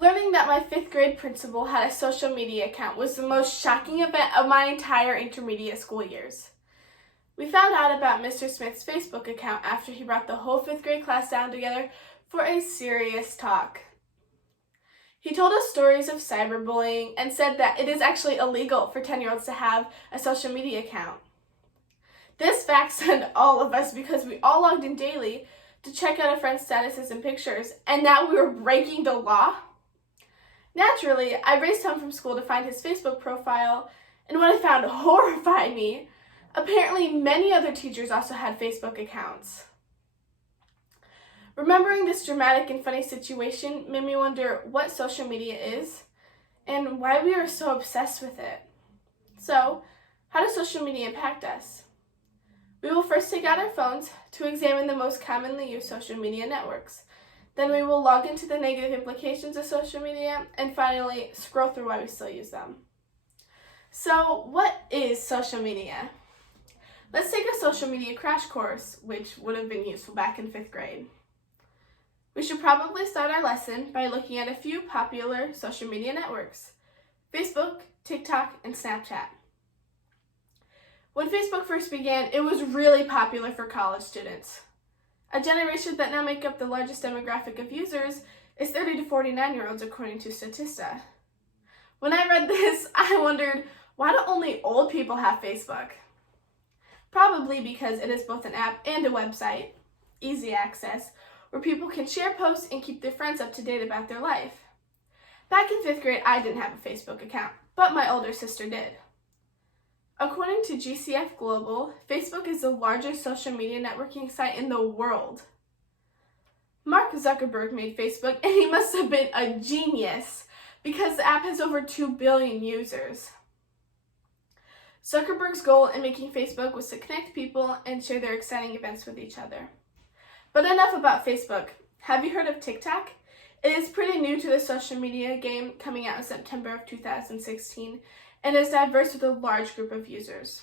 Learning that my 5th grade principal had a social media account was the most shocking event of my entire intermediate school years. We found out about Mr. Smith's Facebook account after he brought the whole 5th grade class down together for a serious talk. He told us stories of cyberbullying and said that it is actually illegal for 10-year-olds to have a social media account. This fact stunned all of us because we all logged in daily to check out a friend's statuses and pictures, and now we were breaking the law? Naturally, I raced home from school to find his Facebook profile, and what I found horrified me. Apparently, many other teachers also had Facebook accounts. Remembering this dramatic and funny situation made me wonder what social media is and why we are so obsessed with it. So, how does social media impact us? We will first take out our phones to examine the most commonly used social media networks. Then we will log into the negative implications of social media, and finally scroll through why we still use them. So, what is social media? Let's take a social media crash course, which would have been useful back in 5th grade. We should probably start our lesson by looking at a few popular social media networks: Facebook, TikTok, and Snapchat. When Facebook first began, it was really popular for college students. A generation that now make up the largest demographic of users is 30 to 49-year-olds according to Statista. When I read this, I wondered, why do only old people have Facebook? Probably because it is both an app and a website, easy access, where people can share posts and keep their friends up to date about their life. Back in 5th grade, I didn't have a Facebook account, but my older sister did. According to GCF Global, Facebook is the largest social media networking site in the world. Mark Zuckerberg made Facebook, and he must have been a genius because the app has over 2 billion users. Zuckerberg's goal in making Facebook was to connect people and share their exciting events with each other. But enough about Facebook. Have you heard of TikTok? It is pretty new to the social media game, coming out in September of 2016, and is diverse with a large group of users.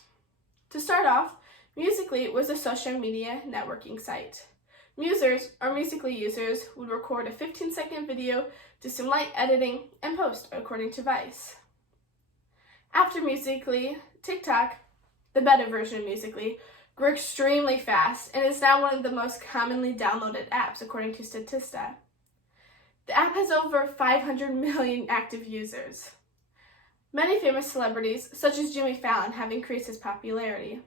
To start off, Musical.ly was a social media networking site. Musers, or Musical.ly users, would record a 15-second video, do some light editing, and post, according to Vice. After Musical.ly, TikTok, the better version of Musical.ly, grew extremely fast and is now one of the most commonly downloaded apps, according to Statista. The app has over 500 million active users. Many famous celebrities, such as Jimmy Fallon, have increased his popularity.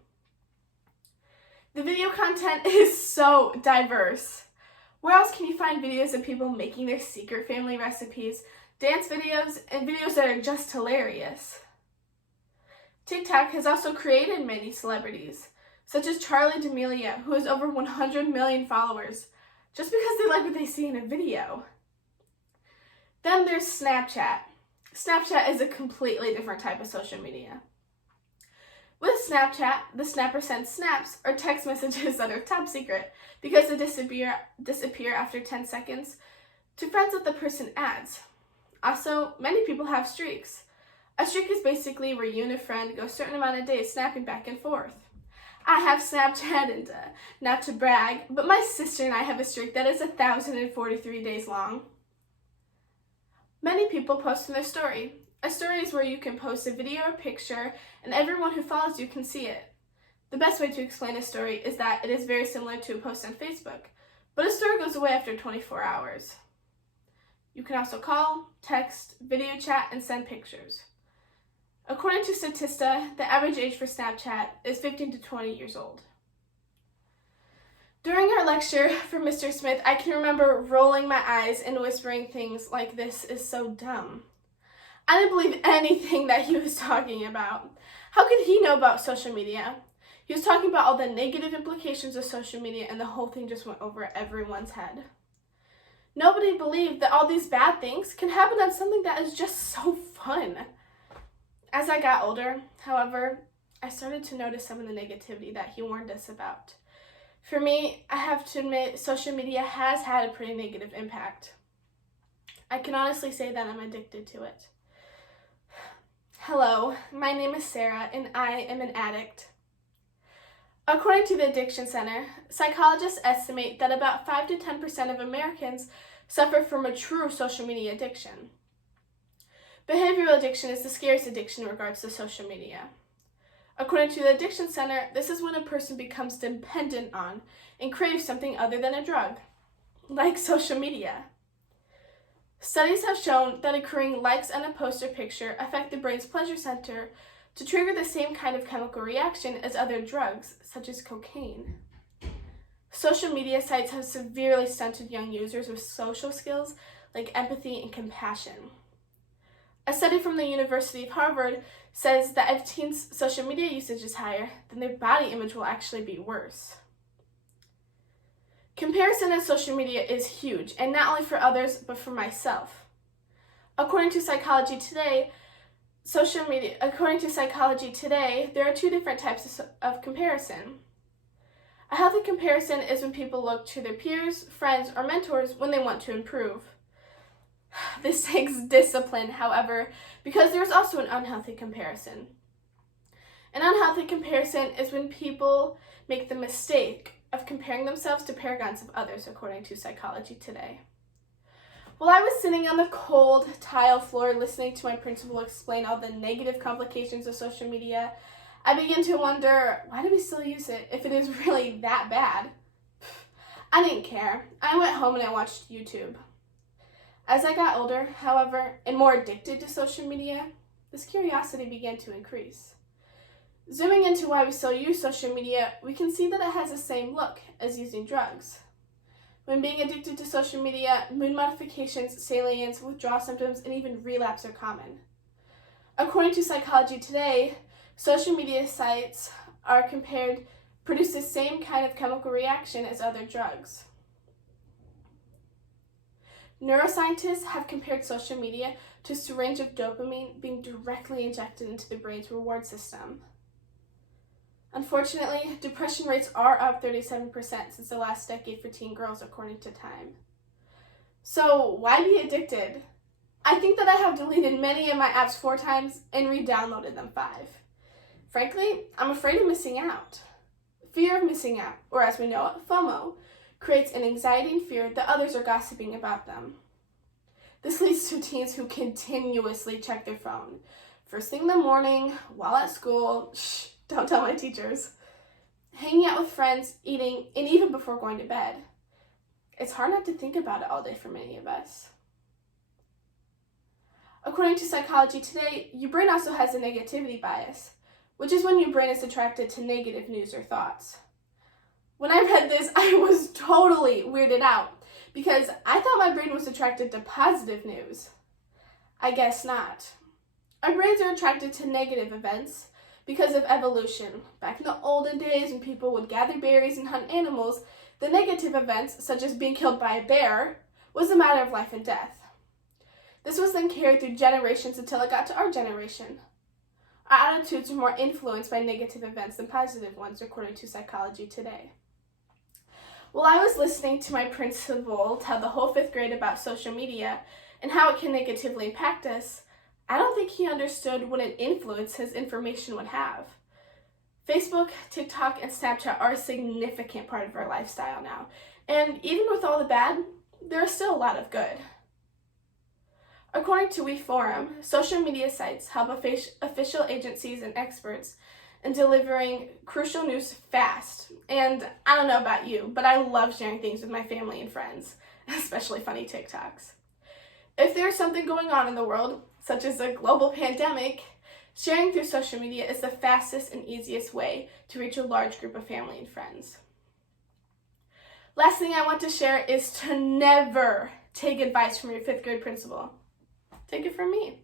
The video content is so diverse. Where else can you find videos of people making their secret family recipes, dance videos, and videos that are just hilarious? TikTok has also created many celebrities, such as Charli D'Amelio, who has over 100 million followers, just because they like what they see in a video. Then there's Snapchat. Snapchat is a completely different type of social media. With Snapchat, the snapper sends snaps or text messages that are top secret because they disappear after 10 seconds to friends that the person adds. Also, many people have streaks. A streak is basically where you and a friend go a certain amount of days snapping back and forth. I have Snapchat, and not to brag, but my sister and I have a streak that is 1,043 days long. Many people post in their story. A story is where you can post a video or picture and everyone who follows you can see it. The best way to explain a story is that it is very similar to a post on Facebook, but a story goes away after 24 hours. You can also call, text, video chat, and send pictures. According to Statista, the average age for Snapchat is 15 to 20 years old. During our lecture for Mr. Smith, I can remember rolling my eyes and whispering things like, "This is so dumb." I didn't believe anything that he was talking about. How could he know about social media? He was talking about all the negative implications of social media, and the whole thing just went over everyone's head. Nobody believed that all these bad things can happen on something that is just so fun. As I got older, however, I started to notice some of the negativity that he warned us about. For me, I have to admit, social media has had a pretty negative impact. I can honestly say that I'm addicted to it. Hello, my name is Sarah, and I am an addict. According to the Addiction Center, psychologists estimate that about 5 to 10% of Americans suffer from a true social media addiction. Behavioral addiction is the scariest addiction in regards to social media. According to the Addiction Center, this is when a person becomes dependent on and craves something other than a drug, like social media. Studies have shown that accruing likes on a post or picture affect the brain's pleasure center to trigger the same kind of chemical reaction as other drugs, such as cocaine. Social media sites have severely stunted young users with social skills like empathy and compassion. A study from the University of Harvard says that if teens' social media usage is higher, then their body image will actually be worse. Comparison on social media is huge, and not only for others, but for myself. According to Psychology Today, there are two different types of comparison. A healthy comparison is when people look to their peers, friends, or mentors when they want to improve. This takes discipline, however, because there is also an unhealthy comparison. An unhealthy comparison is when people make the mistake of comparing themselves to paragons of others, according to Psychology Today. While I was sitting on the cold tile floor listening to my principal explain all the negative complications of social media, I began to wonder, why do we still use it if it is really that bad? I didn't care. I went home and I watched YouTube. As I got older, however, and more addicted to social media, this curiosity began to increase. Zooming into why we still use social media, we can see that it has the same look as using drugs. When being addicted to social media, mood modifications, salience, withdrawal symptoms, and even relapse are common. According to Psychology Today, social media sites produce the same kind of chemical reaction as other drugs. Neuroscientists have compared social media to a syringe of dopamine being directly injected into the brain's reward system. Unfortunately, depression rates are up 37% since the last decade for teen girls, according to Time. So, why be addicted? I think that I have deleted many of my apps 4 times and re-downloaded them 5. Frankly, I'm afraid of missing out. Fear of missing out, or as we know it, FOMO, creates an anxiety and fear that others are gossiping about them. This leads to teens who continuously check their phone. First thing in the morning, while at school, don't tell my teachers. Hanging out with friends, eating, and even before going to bed. It's hard not to think about it all day for many of us. According to Psychology Today, your brain also has a negativity bias, which is when your brain is attracted to negative news or thoughts. When I read this, I was totally weirded out because I thought my brain was attracted to positive news. I guess not. Our brains are attracted to negative events because of evolution. Back in the olden days when people would gather berries and hunt animals, the negative events, such as being killed by a bear, was a matter of life and death. This was then carried through generations until it got to our generation. Our attitudes are more influenced by negative events than positive ones, according to Psychology Today. While I was listening to my principal tell the whole 5th grade about social media and how it can negatively impact us, I don't think he understood what an influence his information would have. Facebook, TikTok, and Snapchat are a significant part of our lifestyle now, and even with all the bad, there is still a lot of good. According to WeForum, social media sites help official agencies and experts in delivering crucial news fast. And I don't know about you, but I love sharing things with my family and friends, especially funny TikToks. If there's something going on in the world, such as a global pandemic, sharing through social media is the fastest and easiest way to reach a large group of family and friends. Last thing I want to share is to never take advice from your 5th grade principal. Take it from me.